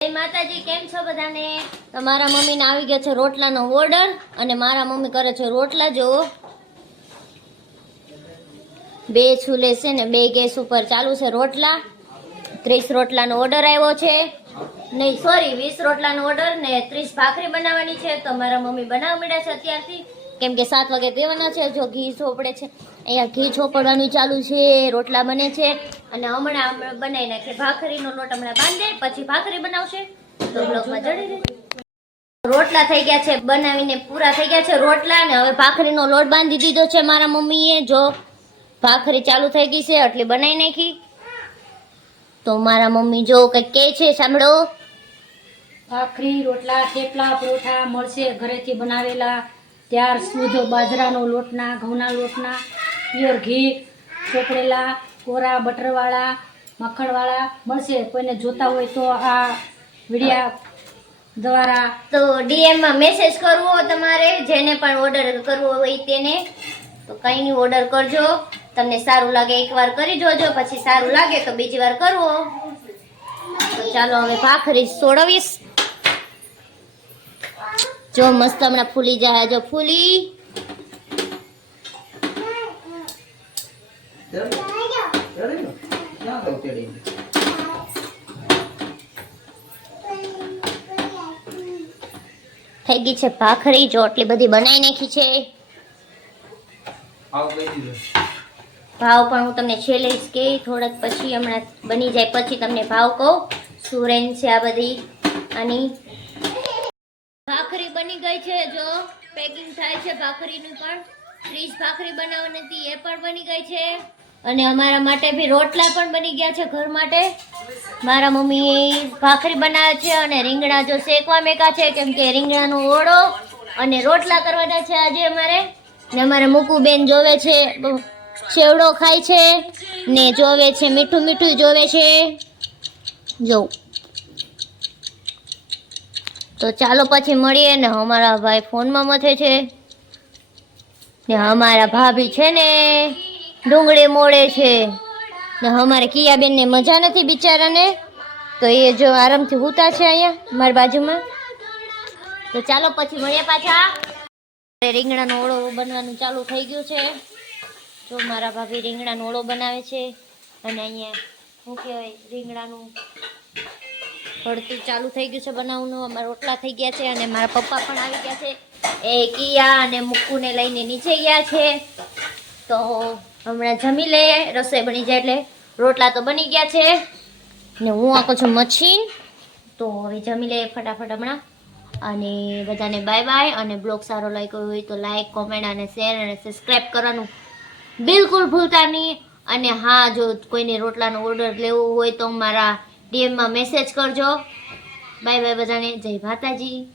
માતાજી, કેમ છો બધાને? તો મારા મમ્મીને આવી ગયો છે રોટલાનો ઓર્ડર અને મારા મમ્મી કરે છે રોટલા જો બે છૂલે છે ને બે ગેસ ઉપર ચાલુ છે રોટલા. ત્રીસ રોટલાનો ઓર્ડર આવ્યો છે. નહીં, સોરી, વીસ રોટલાનો ઓર્ડર ને ત્રીસ ભાખરી બનાવવાની છે. તો મારા મમ્મી બનાવવા માંડ્યા છે અત્યારથી. કેમ કે સાત વાગે દેવાના છે, જો ઘી ચોપડે છે. અહીંયા ઘી છોપડવાનું ચાલુ છે, રોટલા બને છે, અને હમણાં બનાવી નાખે ભાખરીનો લોટ હમણાં બાંધે, પછી ભાખરી બનાવશે. તો બ્લોકમાં ચડી રહે રોટલા થઈ ગયા છે, બનાવીને પૂરા થઈ ગયા છે રોટલા ને હવે ભાખરીનો લોટ બાંધી દીધો છે મારા મમ્મીએ. જો ભાખરી ચાલુ થઈ ગઈ છે એટલે બનાવી નાખી. તો મારા મમ્મી જો કંઈક કહે છે, સાંભળો. ભાખરી, રોટલા, થેપલા, પરોઠા મળશે ઘરેથી બનાવેલા. ત્યાર સુધો બાજરાનો લોટના, ઘઉંના લોટના. પ્યોર ઘી, ચોપડેલા, કોરા, બટરવાળા, મખણવાળા મળશે. કોઈને જોતા હોય તો આ વિડિયા દ્વારા તો ડીએમમાં મેસેજ કરવો તમારે, જેને પણ ઓર્ડર કરવો હોય તેને. તો કંઈ ઓર્ડર કરજો. તમને સારું લાગે, એકવાર કરી જોજો. પછી સારું લાગે તો બીજી વાર કરવો. તો ચાલો, હવે ભાખરી સોડવીશ. જો મસ્ત હમણાં ફૂલી જાય, જો ફૂલી થઈ ગઈ છે ભાખરી જો આટલી બધી બનાવી નાખી છે. ભાવ પણ હું તમને છેલ્લે જ કે થોડાક પછી હમણાં બની જાય પછી તમને ભાવ કહું. શું રેન્જ છે આ બધી? અને ભાખરી બની ગઈ છે જો. પેકિંગ થાય છે ભાખરીનું પણ. ત્રીસ ભાખરી બનાવવાની હતી એ પણ બની ગઈ છે. અને અમારા માટે બી રોટલા પણ બની ગયા છે ઘર માટે. મારા મમ્મીએ ભાખરી બનાવે છે અને રીંગણા જો શેકવા મેકા છે, કેમ કે રીંગણાનો ઓળો અને રોટલા કરવાના છે આજે અમારે. ને અમારે મુકુબેન જોવે છે છેવડો ખાય છે ને જોવે છે, મીઠું મીઠું જોવે છે. જો તો ચાલો પછી મળીએ ને અમારા ભાઈ ફોનમાં મથે છે. ને અમારા ભાભી છે ને. ડુંગળી મોડે છે. ને અમારે કિયાબેનને મજા નથી બિચારાને. તો એ જો આરામથી હૂતા છે અહીંયા, મારી બાજુમાં. તો ચાલો પછી મળીએ પાછા. રીંગણાનો ઓળો બનવાનું ચાલુ થઈ ગયું છે. જો મારા ભાભી રીંગણાનો ઓળો બનાવે છે. અને અહીંયા, શું કહેવાય, રીંગણાનું ભરતું ચાલુ થઈ ગયું છે બનાવવાનું. અમારા રોટલા થઈ ગયા છે અને મારા પપ્પા પણ આવી ગયા છે. એ કિયા અને મુક્કુને લઈને નીચે ગયા છે. તો હમણાં જમી લે, રસોઈ બની જાય એટલે. રોટલા તો બની ગયા છે. ને હું આખો છું મચ્છીન તો હવે જમી લે ફટાફટ હમણાં. અને બધાને બાય બાય અને બ્લોગ સારો લાગ્યો હોય તો લાઈક કોમેન્ટ અને શેર અને સબસ્ક્રાઈબ કરવાનું બિલકુલ ભૂલતા નહીં. અને હા, જો કોઈને રોટલાનો ઓર્ડર લેવો હોય તો મારા ડીએમમાં મેસેજ કરજો. બાય બાય બધાને. જય માતાજી.